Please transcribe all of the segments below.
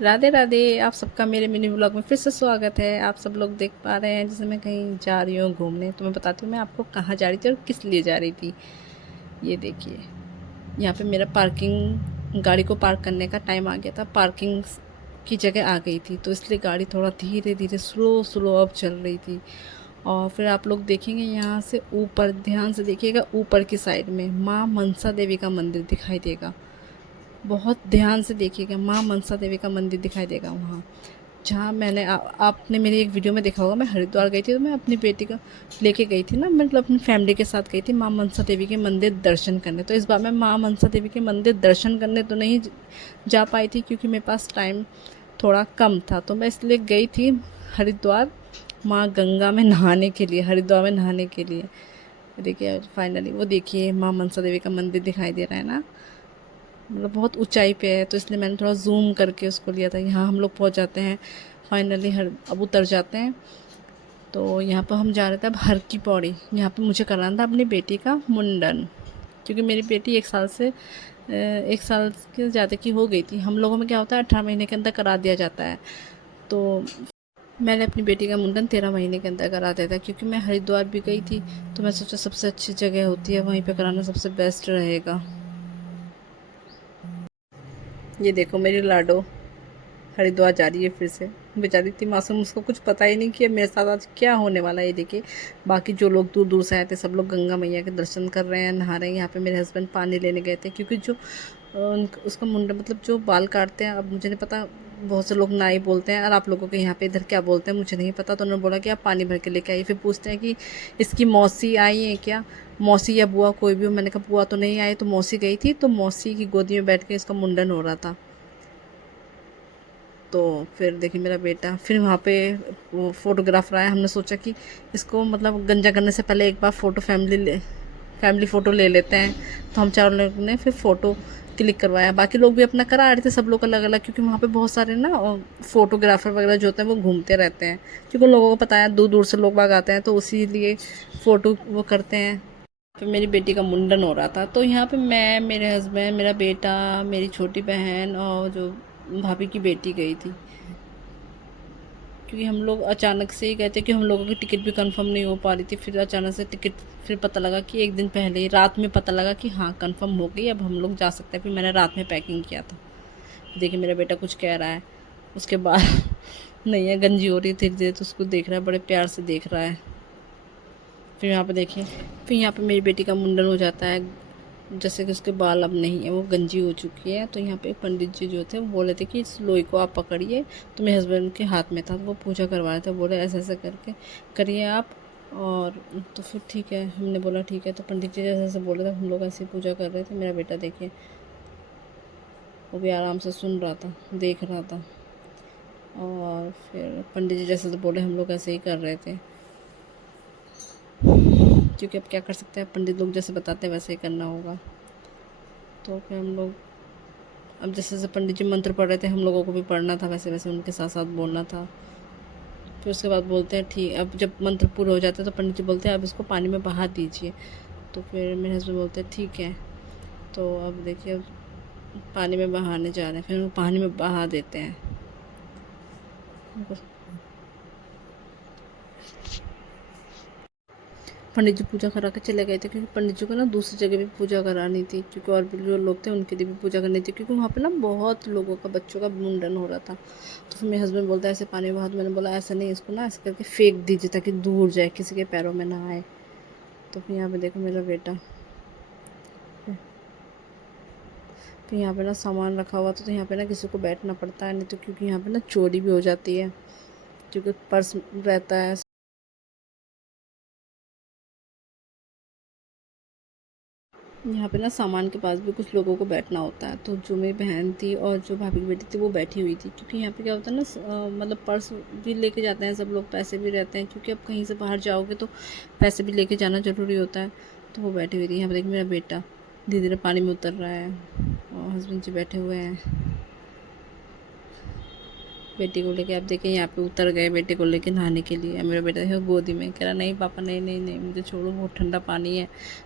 राधे राधे। आप सबका मेरे मिनी व्लॉग में फिर से स्वागत है। आप सब लोग देख पा रहे हैं जैसे मैं कहीं जा रही हूँ घूमने, तो मैं बताती हूँ मैं आपको कहाँ जा रही थी और किस लिए जा रही थी। ये देखिए, यहाँ पे मेरा पार्किंग, गाड़ी को पार्क करने का टाइम आ गया था। पार्किंग की जगह आ गई थी, तो इसलिए गाड़ी थोड़ा धीरे धीरे स्लो स्लो अब चल रही थी। और फिर आप लोग देखेंगे यहाँ से ऊपर, ध्यान से देखिएगा, ऊपर की साइड में माँ मनसा देवी का मंदिर दिखाई देगा। बहुत ध्यान से देखिएगा, माँ मनसा देवी का मंदिर दिखाई देगा वहाँ। जहाँ मैंने आपने मेरी एक वीडियो में देखा होगा, मैं हरिद्वार गई थी, तो मैं अपनी बेटी को लेके गई थी ना, मतलब अपनी फैमिली के साथ गई थी माँ मनसा देवी के मंदिर दर्शन करने। तो इस बार मैं माँ मनसा देवी के मंदिर दर्शन करने तो नहीं जा पाई थी, क्योंकि मेरे पास टाइम थोड़ा कम था। तो मैं इसलिए गई थी हरिद्वार माँ गंगा में नहाने के लिए, हरिद्वार में नहाने के लिए। देखिए फाइनली वो देखिए माँ मनसा देवी का मंदिर दिखाई दे रहा है ना, मतलब बहुत ऊंचाई पे है, तो इसलिए मैंने थोड़ा जूम करके उसको लिया था। यहाँ हम लोग पहुँच जाते हैं फाइनली, हर अब उतर जाते हैं। तो यहाँ पर हम जा रहे थे अब हर की पौड़ी। यहाँ पे मुझे कराना था अपनी बेटी का मुंडन, क्योंकि मेरी बेटी 1 साल से 1 साल के ज़्यादा की हो गई थी। हम लोगों में क्या होता है 18 महीने के अंदर करा दिया जाता है। तो मैंने अपनी बेटी का मुंडन 13 महीने के अंदर करा दिया था, क्योंकि मैं हरिद्वार भी गई थी, तो मैं सोचा सबसे अच्छी जगह होती है वहीं पे कराना सबसे बेस्ट रहेगा। ये देखो मेरी लाडो हरिद्वार जा रही है फिर से। बेचारी इतनी मासूम, उसको कुछ पता ही नहीं कि मेरे साथ आज क्या होने वाला है। ये देखिए, बाकी जो लोग दूर दूर से आए थे सब लोग गंगा मैया के दर्शन कर रहे हैं, नहा रहे हैं। यहाँ पे मेरे हस्बैंड पानी लेने गए थे, क्योंकि जो उसका मुंडा, मतलब जो बाल काटते हैं, अब मुझे नहीं पता, बहुत से लोग नाई बोलते हैं, और आप लोगों के यहाँ पे इधर क्या बोलते हैं मुझे नहीं पता। तो उन्होंने बोला कि आप पानी भर के लेके आइए। फिर पूछते हैं कि इसकी मौसी आई है क्या, मौसी या बुआ कोई भी हो। मैंने कहा बुआ तो नहीं आई, तो मौसी गई थी, तो मौसी की गोदी में बैठ के इसका मुंडन हो रहा था। तो फिर देखिए मेरा बेटा, फिर वहाँ पे वो फोटोग्राफर आया। हमने सोचा कि इसको मतलब गंजा करने से पहले एक बार फैमिली फ़ोटो ले लेते हैं। तो हम चारों लोगों ने फिर फ़ोटो क्लिक करवाया। बाकी लोग भी अपना करा रहे थे, सब लोग अलग अलग, क्योंकि वहाँ पे बहुत सारे ना फ़ोटोग्राफर वगैरह जो होते हैं वो घूमते रहते हैं, क्योंकि उन लोगों को पता है दूर दूर से लोग बाग आते हैं, तो उसी लिए फ़ोटो वो करते हैं। फिर मेरी बेटी का मुंडन हो रहा था, तो यहाँ पे मैं, मेरे हस्बैंड, मेरा बेटा, मेरी छोटी बहन और जो भाभी की बेटी गई थी। क्योंकि हम लोग अचानक से ही गए थे, कि हम लोगों की टिकट भी कंफर्म नहीं हो पा रही थी। फिर अचानक से टिकट, फिर पता लगा कि एक दिन पहले ही रात में पता लगा कि हाँ कंफर्म हो गई, अब हम लोग जा सकते हैं। फिर मैंने रात में पैकिंग किया था। देखिए मेरा बेटा कुछ कह रहा है, उसके बाद नहीं है, गंजी हो रही धीरे धीरे, तो उसको देख रहा है, बड़े प्यार से देख रहा है। फिर यहाँ पे देखिए, फिर यहाँ पे मेरी बेटी का मुंडन हो जाता है। जैसे कि उसके बाल अब नहीं है, वो गंजी हो चुकी है। तो यहाँ पे पंडित जी जो थे वो बोले थे कि इस लोई को आप पकड़िए। तो मेरे हस्बैंड के हाथ में था, तो वो पूजा करवा रहे थे, बोले ऐसे ऐसे करके करिए आप। और तो फिर ठीक है, हमने बोला ठीक है। तो पंडित जी जैसे जैसे बोले थे हम लोग ऐसे ही पूजा कर रहे थे। मेरा बेटा देखिए वो भी आराम से सुन रहा था, देख रहा था। और फिर पंडित जी जैसे बोले हम लोग ऐसे ही कर रहे थे, क्योंकि अब क्या कर सकते हैं, पंडित लोग जैसे बताते हैं वैसे ही करना होगा। तो फिर हम लोग, अब जैसे जैसे पंडित जी मंत्र पढ़ रहे थे, हम लोगों को भी पढ़ना था, वैसे वैसे उनके साथ साथ बोलना था। फिर उसके बाद बोलते हैं ठीक, अब जब मंत्र पूरे हो जाते हैं तो पंडित जी बोलते हैं अब इसको पानी में बहा दीजिए। तो फिर मेरे हस्बैंड बोलते हैं ठीक है। तो अब देखिए, अब पानी में बहाने जा रहे हैं, फिर वो पानी में बहा देते हैं। पंडित जी पूजा करा के चले गए थे, क्योंकि पंडित जी को ना दूसरी जगह भी पूजा करानी थी, क्योंकि और भी जो लोग थे उनके लिए भी पूजा करनी थी, क्योंकि वहाँ पे ना बहुत लोगों का, बच्चों का मुंडन हो रहा था। तो फिर मेरे हस्बैंड बोलता है ऐसे पानी बहा, तो मैंने बोला ऐसा नहीं, इसको ना ऐसे करके फेंक दीजिए ताकि दूर जाए, किसी के पैरों में ना आए। तो फिर यहाँ पे देखो मेरा बेटा, फिर यहाँ पे ना सामान रखा हुआ था, तो यहाँ पे ना किसी को बैठना पड़ता है, नहीं तो क्योंकि यहाँ पे ना चोरी भी हो जाती है, क्योंकि पर्स रहता है। यहाँ पे ना सामान के पास भी कुछ लोगों को बैठना होता है। तो जो मेरी बहन थी और जो भाभी की बेटी थी वो बैठी हुई थी, क्योंकि यहाँ पे क्या होता है ना, मतलब पर्स भी लेके जाते हैं सब लोग, पैसे भी रहते हैं, क्योंकि अब कहीं से बाहर जाओगे तो पैसे भी लेके जाना ज़रूरी होता है। तो वो बैठी हुई थी। यहाँ पे देखिए मेरा बेटा धीरे धीरे पानी में उतर रहा है, और हस्बैंड जी बैठे हुए हैं बेटी को लेके। आप देखें यहाँ पे उतर गए बेटे को लेके नहाने के लिए। मेरा बेटा है गोदी में, कह रहा नहीं पापा, नहीं नहीं नहीं मुझे छोड़ो, बहुत ठंडा पानी है।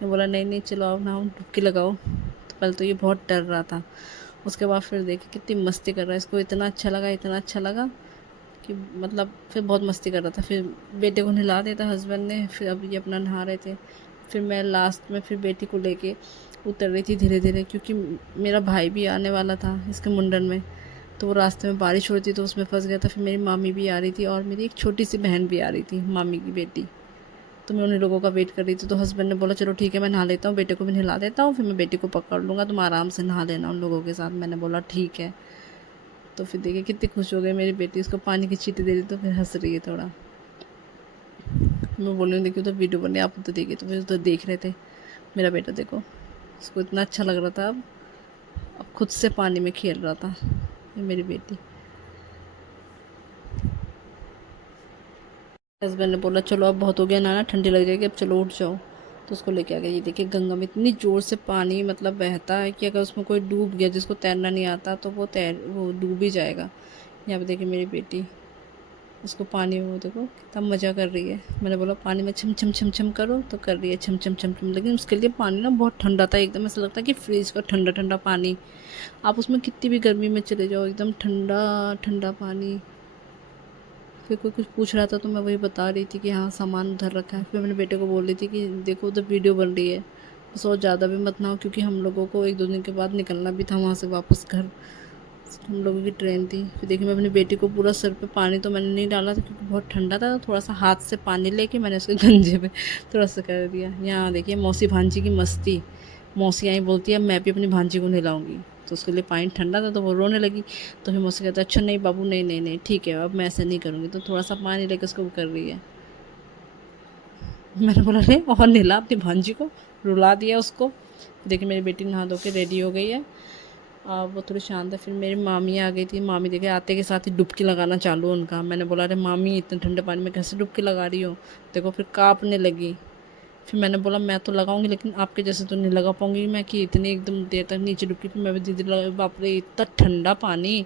मैं बोला नहीं नहीं चलो आओ नहाओ, डुबकी लगाओ। तो पहले तो ये बहुत डर रहा था, उसके बाद फिर देखिए कितनी मस्ती कर रहा है, इसको इतना अच्छा लगा, इतना अच्छा लगा कि मतलब फिर बहुत मस्ती कर रहा था। फिर बेटे को नहला देता हस्बैंड ने, फिर अब ये अपना नहा रहे थे। फिर मैं लास्ट में फिर बेटी को लेके उतर रही थी धीरे धीरे, क्योंकि मेरा भाई भी आने वाला था इसके मुंडन में, तो वो रास्ते में बारिश हो रही थी तो उसमें फंस गया था। फिर मेरी मामी भी आ रही थी और मेरी एक छोटी सी बहन भी आ रही थी, मामी की बेटी। तो मैं उन्हीं लोगों का वेट कर रही थी, तो हस्बैंड ने बोला चलो ठीक है मैं नहा लेता हूँ, बेटे को भी नहला देता हूँ, फिर मैं बेटी को पकड़ लूँगा, तुम आराम से नहा लेना उन लोगों के साथ। मैंने बोला ठीक है। तो फिर देखिए कितनी खुश हो गई मेरी बेटी, उसको पानी की चीटी दे रही तो फिर हंस रही है थोड़ा। मैं बोल रही हूँ देखिए तो वीडियो बने, आप तो देखिए, तो फिर तो देख रहे थे मेरा बेटा, देखो उसको इतना अच्छा लग रहा था। अब खुद से पानी में खेल रहा था ये मेरी बेटी। हस्बैंड ने बोला चलो अब बहुत हो गया नहाना, ठंडी लग जाएगी, अब चलो उठ जाओ। तो उसको लेके आ गया। ये देखिए गंगा में इतनी ज़ोर से पानी मतलब बहता है कि अगर उसमें कोई डूब गया जिसको तैरना नहीं आता तो वो डूब ही जाएगा। यहाँ पे देखिए मेरी बेटी, उसको पानी में वो देखो कितना मज़ा कर रही है। मैंने बोला पानी में छम छम छम छम करो, तो कर रही है छम छम छम छम। लेकिन उसके लिए पानी ना बहुत ठंडा था, एकदम ऐसा लगता है कि फ्रिज का ठंडा ठंडा पानी। आप उसमें कितनी भी गर्मी में चले जाओ, एकदम ठंडा ठंडा पानी। फिर कोई कुछ पूछ रहा था तो मैं वही बता रही थी कि हाँ सामान उधर रखा है। फिर मैंने बेटे को बोल रही थी कि देखो उधर वीडियो बन रही है, बस और ज़्यादा भी मत ना हो, क्योंकि हम लोगों को एक दो दिन के बाद निकलना भी था वहाँ से वापस घर, हम लोगों की ट्रेन थी। फिर देखिए मैं अपनी बेटी को पूरा सर पे पानी तो मैंने नहीं डाला था क्योंकि बहुत ठंडा था, तो थोड़ा सा हाथ से पानी लेके मैंने उसके गंजे पे थोड़ा सा कर दिया। यहाँ देखिए मौसी भांजी की मस्ती, मौसी आई बोलती है अब मैं भी अपनी भांजी को नहलाऊंगी, तो उसके लिए पानी ठंडा था तो वो रोने लगी। तो फिर मौसी कहता है अच्छा नहीं बाबू, नहीं नहीं नहीं ठीक है अब मैं ऐसा नहीं करूँगी, तो थोड़ा सा पानी लेके उसको कर रही है। मैंने बोला अरे और नहला अपनी भांजी को, रुला दिया उसको। देखिए मेरी बेटी नहा धो के रेडी हो गई है, वो थोड़ी शांत है। फिर मेरी मामी आ गई थी, मामी देखे आते के साथ ही डुबकी लगाना चालू उनका। मैंने बोला अरे मामी इतने ठंडे पानी में कैसे डुबकी लगा रही हो, देखो फिर काँपने लगी। फिर मैंने बोला मैं तो लगाऊंगी लेकिन आपके जैसे तो नहीं लगा पाऊंगी मैं कि इतनी एकदम देर तक नीचे डुबकी। फिर मैं भी दीदी लगा, बाप रे इतना ठंडा पानी।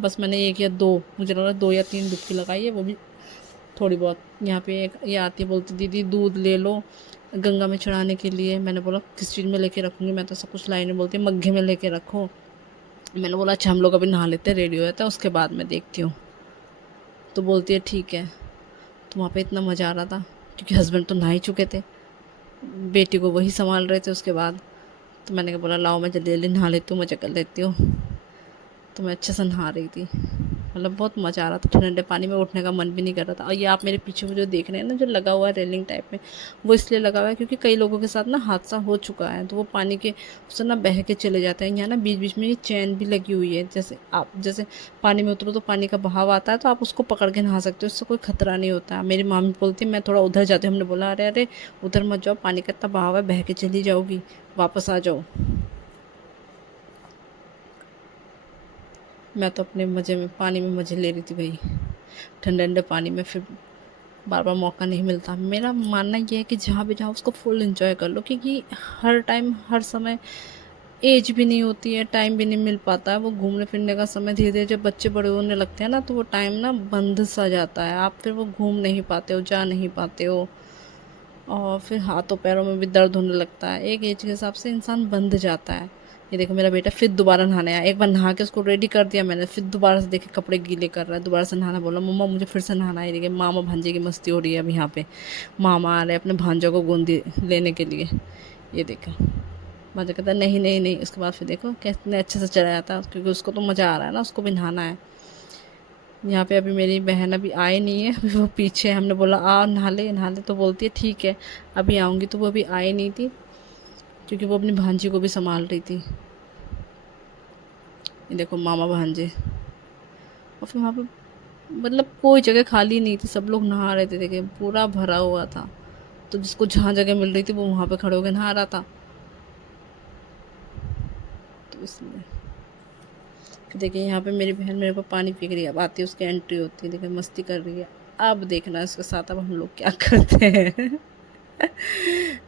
बस मैंने एक या दो, मुझे लगा दो या तीन डुबकी लगाई है, वो भी थोड़ी बहुत। यहाँ पे एक ये आती है बोलती दीदी दूध ले लो गंगा में चढ़ाने के लिए। मैंने बोला किस चीज़ में लेके रखूँगी, मैं तो सब कुछ लाई नहीं। बोलती मग्घे में लेके रखो। मैंने बोला अच्छा हम लोग अभी नहा लेते हैं, रेडी हो जाता है उसके बाद मैं देखती हूँ। तो बोलती है ठीक है। तो वहाँ पे इतना मज़ा आ रहा था क्योंकि हस्बैंड तो नहा ही चुके थे, बेटी को वही संभाल रहे थे उसके बाद। तो मैंने कहा बोला लाओ मैं जल्दी जल्दी नहा लेती हूँ, मज़ा कर लेती हूँ। तो मैं अच्छे से नहा रही थी, मतलब बहुत मज़ा आ रहा था, ठंडे पानी में उठने का मन भी नहीं कर रहा था। और ये आप मेरे पीछे में जो देख रहे हैं ना, जो लगा हुआ है रेलिंग टाइप में, वो इसलिए लगा हुआ है क्योंकि कई लोगों के साथ ना हादसा हो चुका है, तो वो पानी के उससे ना बह के चले जाते हैं। यहाँ ना बीच बीच में ये चैन भी लगी हुई है, जैसे आप जैसे पानी में उतरो तो पानी का बहाव आता है तो आप उसको पकड़ के नहा सकते हो, उससे कोई खतरा नहीं होता। मेरी मामी बोलती है मैं थोड़ा उधर जाती हूँ, हमने बोला अरे अरे उधर मत जाओ, पानी का इतना बहाव है, बह के चली जाओगी, वापस आ जाओ। मैं तो अपने मज़े में पानी में मज़े ले रही थी भाई, ठंडे ठंडे पानी में। फिर बार बार मौका नहीं मिलता। मेरा मानना ये है कि जहाँ भी जाओ उसको फुल एंजॉय कर लो, क्योंकि हर टाइम हर समय एज भी नहीं होती है, टाइम भी नहीं मिल पाता है। वो घूमने फिरने का समय धीरे धीरे जब बच्चे बड़े होने लगते हैं ना, तो वो टाइम ना बंद सा जाता है, आप फिर वो घूम नहीं पाते हो, जा नहीं पाते हो, और फिर हाथों पैरों में भी दर्द होने लगता है। एक एज के हिसाब से इंसान बंध जाता है। ये देखो मेरा बेटा फिर दोबारा नहाने आया, एक बार नहा के उसको रेडी कर दिया मैंने, फिर दोबारा से देखे कपड़े गीले कर रहा है, दोबारा से नहाना बोला मम्मा मुझे फिर से नहाना है। देखिए मामा भांजे की मस्ती हो रही है अब यहाँ पे, मामा आ रहे हैं अपने भांजा को गोंदी लेने के लिए। ये देखो भांजा कहता है नहीं नहीं नहीं। उसके बाद फिर देखो कितने अच्छे से चला जाता है, क्योंकि उसको तो मज़ा आ रहा है ना, उसको भी नहाना है। यहाँ पे अभी मेरी बहन अभी आई नहीं है, अभी वो पीछे है। हमने बोला आ नहा ले, तो बोलती है ठीक है अभी आऊँगी। तो वो अभी आई नहीं थी क्योंकि वो अपनी भांजी को भी संभाल रही थी। ये देखो मामा भांजे। और फिर वहाँ पे मतलब कोई जगह खाली नहीं थी, सब लोग नहा रहे थे, देखिए पूरा भरा हुआ था। तो जिसको जहाँ जगह मिल रही थी वो वहाँ पे खड़े होकर नहा रहा था। तो इसलिए देखिए यहाँ पे मेरी बहन मेरे को पानी पी रही है, अब आती है उसकी एंट्री होती है, देखिए मस्ती कर रही है। अब देखना इसके साथ अब हम लोग क्या करते हैं।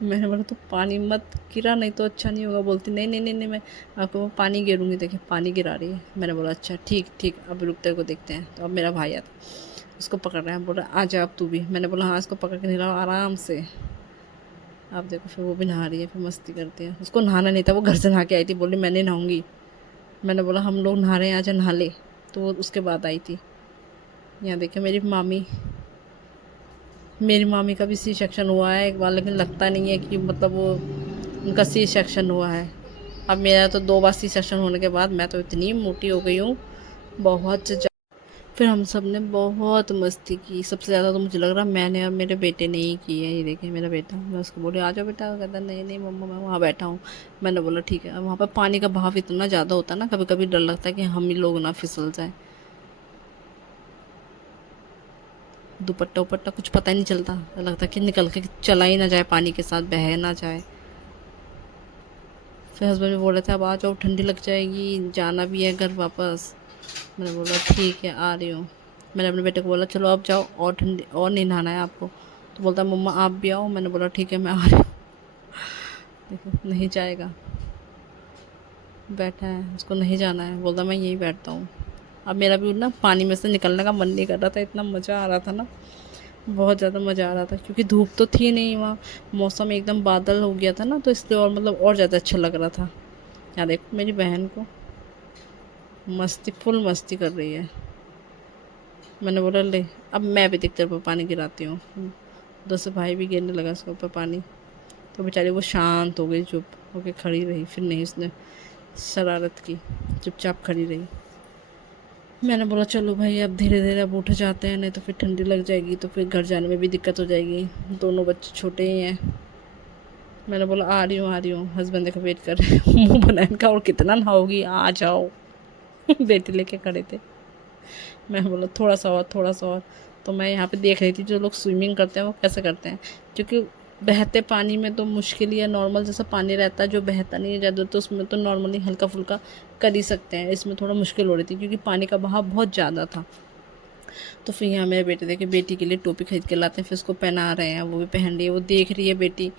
मैंने बोला तो पानी मत गिरा नहीं तो अच्छा नहीं होगा। बोलती नहीं नहीं नहीं नहीं मैं आपको वो पानी गिरूंगी। देखिए पानी गिरा रही है। मैंने बोला अच्छा ठीक ठीक अब रुकते को देखते हैं। तो अब मेरा भाई आता, उसको पकड़ रहे हैं, बोल रहा आ जा अब तू भी। मैंने बोला हाँ इसको पकड़ के नहलाओ आराम से। आप देखो फिर वो भी नहा रही है, फिर मस्ती करती है। उसको नहाना नहीं था, वो घर से नहा के आई थी, बोली मैं नहीं नहाऊंगी, मैंने बोला हम लोग नहा रहे हैं, आजा नहा ले। तो वो उसके बाद आई थी। यहाँ देखिए मेरी मामी का भी सी सेक्शन हुआ है एक बार, लेकिन लगता नहीं है कि मतलब वो उनका सी सेक्शन हुआ है। अब मेरा तो 2 बार सी सेक्शन होने के बाद मैं तो इतनी मोटी हो गई हूँ, बहुत फिर हम सब ने बहुत मस्ती की। सबसे ज़्यादा तो मुझे लग रहा मैंने और मेरे बेटे ने ही की है। ये देखिए मेरा बेटा, मैं उसको बोली आ जाओ बेटा, कहता नहीं नहीं मम्मा मैं वहाँ बैठा हूँ। मैंने बोला ठीक है। वहाँ पर पानी का बहाव इतना ज़्यादा होता है ना, कभी कभी डर लगता है कि हम ही लोग ना फिसल जाए। दुपट्टा उपट्टा कुछ पता ही नहीं चलता, लगता है कि निकल के चला ही ना जाए, पानी के साथ बह ना जाए। फिर हस्बैंड भी बोल रहे थे अब आ जाओ, ठंडी लग जाएगी, जाना भी है घर वापस। मैंने बोला ठीक है आ रही हूँ। मैंने अपने बेटे को बोला चलो अब जाओ, और ठंडी और नहीं नहाना है आपको। तो बोलता है मम्मा आप भी आओ। मैंने बोला ठीक है मैं आ रही हूँ। देखो नहीं जाएगा, बैठा है, उसको नहीं जाना है, बोलता मैं यहीं बैठता हूँ। अब मेरा भी ना पानी में से निकलने का मन नहीं कर रहा था, इतना मज़ा आ रहा था ना, बहुत ज़्यादा मज़ा आ रहा था, क्योंकि धूप तो थी नहीं वहाँ, मौसम एकदम बादल हो गया था ना, तो इसलिए और मतलब और ज़्यादा अच्छा लग रहा था। यहाँ देखो मेरी बहन को मस्ती, फुल मस्ती कर रही है। मैंने बोला ले अब मैं भी तेरे पर पानी गिराती हूँ। उधर से भाई भी गिरने लगा उसके ऊपर पानी, तो बेचारी वो शांत हो गई, चुप होके खड़ी रही, फिर नहीं उसने शरारत की, चुपचाप खड़ी रही। मैंने बोला चलो भाई अब धीरे धीरे अब उठ जाते हैं, नहीं तो फिर ठंडी लग जाएगी, तो फिर घर जाने में भी दिक्कत हो जाएगी, दोनों बच्चे छोटे ही हैं। मैंने बोला आ रही हूँ आ रही हूँ, हस्बैंड देखो वेट कर रहे हैं। मुँह बना इनका, और कितना नहाओगी आ जाओ। बेटी लेके खड़े थे। मैं बोला थोड़ा सा और थोड़ा सा और। तो मैं यहाँ पे देख रही थी जो लोग स्विमिंग करते हैं वो कैसे करते हैं, क्योंकि बहते पानी में तो मुश्किल ही है, नॉर्मल जैसा पानी रहता है जो बहता नहीं है ज़्यादा, तो उसमें तो नॉर्मली हल्का फुल्का कर ही सकते हैं। इसमें थोड़ा मुश्किल हो रही थी क्योंकि पानी का बहाव बहुत ज़्यादा था। तो फिर यहाँ मेरे बेटे देखे, बेटी के लिए टोपी खरीद के लाते हैं, फिर उसको पहना रहे हैं, वो भी पहन रही है, वो देख रही है बेटी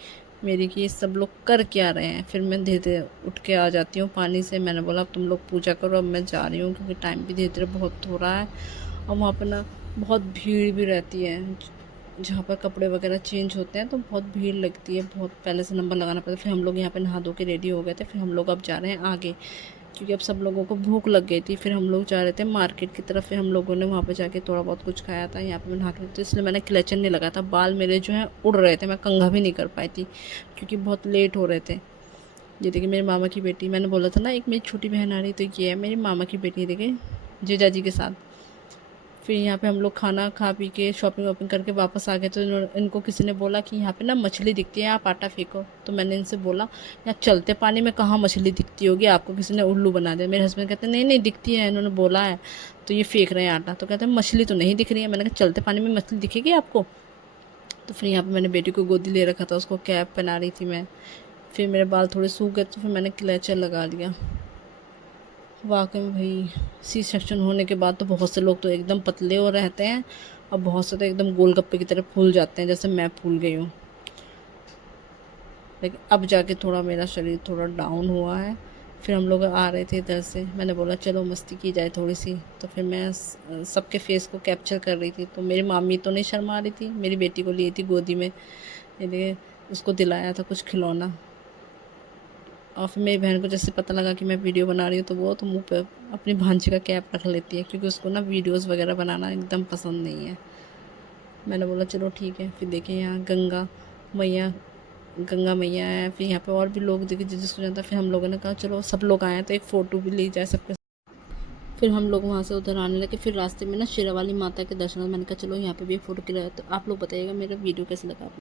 मेरी कि सब लोग कर क्या रहे हैं। फिर मैं धीरे धीरे उठ के आ जाती हूँ पानी से। मैंने बोला अब तुम लोग पूजा करो, अब मैं जा रही हूँ, क्योंकि टाइम भी धीरे धीरे बहुत हो रहा है। और वहाँ पर ना बहुत भीड़ भी रहती है, जहाँ पर कपड़े वगैरह चेंज होते हैं तो बहुत भीड़ लगती है, बहुत पहले से नंबर लगाना पड़ता है। फिर हम लोग यहाँ पे नहा धो के रेडी हो गए थे, फिर हम लोग अब जा रहे हैं आगे, क्योंकि अब सब लोगों को भूख लग गई थी। फिर हम लोग जा रहे थे मार्केट की तरफ, फिर हम लोगों ने वहाँ पे जाके थोड़ा बहुत कुछ खाया था। यहाँ पे मैं नहा के, तो इसलिए मैंने क्लेचर नहीं लगाया था, बाल मेरे जो है उड़ रहे थे, मैं कंघा भी नहीं कर पाई थी क्योंकि बहुत लेट हो रहे थे। ये देखिए मेरे मामा की बेटी, मैंने बोला था ना एक मेरी छोटी बहन आ रही, तो ये है मेरी मामा की बेटी, देखिए जीजा जी के साथ। फिर यहाँ पे हम लोग खाना खा पी के शॉपिंग वॉपिंग करके वापस आ गए, तो इनको किसी ने बोला कि यहाँ पे ना मछली दिखती है, आप आटा फेंको। तो मैंने इनसे बोला यहाँ चलते पानी में कहाँ मछली दिखती होगी, आपको किसी ने उल्लू बना दिया। मेरे हस्बैंड कहते हैं नहीं नहीं दिखती है, इन्होंने बोला है, तो ये फेंक रहे हैं आटा। तो कहते हैं मछली तो नहीं दिख रही है। मैंने कहा चलते पानी में मछली दिखेगी आपको। तो फिर यहाँ पर मैंने बेटी को गोदी ले रखा था, उसको कैप पहना रही थी मैं। फिर मेरे बाल थोड़े सूख गए, तो फिर मैंने क्लेचर लगा लिया। वाकई में भाई सी सेक्शन होने के बाद तो बहुत से लोग तो एकदम पतले हो रहते हैं, और बहुत से तो एकदम गोलगप्पे की तरह फूल जाते हैं, जैसे मैं फूल गई हूँ। लेकिन अब जाके थोड़ा मेरा शरीर थोड़ा डाउन हुआ है। फिर हम लोग आ रहे थे इधर से, मैंने बोला चलो मस्ती की जाए थोड़ी सी, तो फिर मैं सबके फेस को कैप्चर कर रही थी। तो मेरी मामी तो नहीं शर्मा रही थी, मेरी बेटी को ली थी गोदी में, इसलिए उसको दिलाया था कुछ खिलौना। और फिर मेरी बहन को जैसे पता लगा कि मैं वीडियो बना रही हूँ, तो वो तो मुंह पे अपनी भांजी का कैप रख लेती है, क्योंकि उसको ना वीडियोस वगैरह बनाना एकदम पसंद नहीं है। मैंने बोला चलो ठीक है। फिर देखिए यहाँ गंगा मैया है, फिर यहाँ पे और भी लोग देखे जिसको जानता। फिर हम लोगों ने कहा चलो सब लोग आए हैं तो एक फ़ोटो भी ली जाए सबके। फिर हम लोग वहाँ से उधर आने लगे। फिर रास्ते में ना शेरावाली माता के दर्शन, मैंने कहा चलो यहाँ पे भी एक फ़ोटो क्लिक। तो आप लोग बताइएगा मेरा वीडियो कैसे लगा।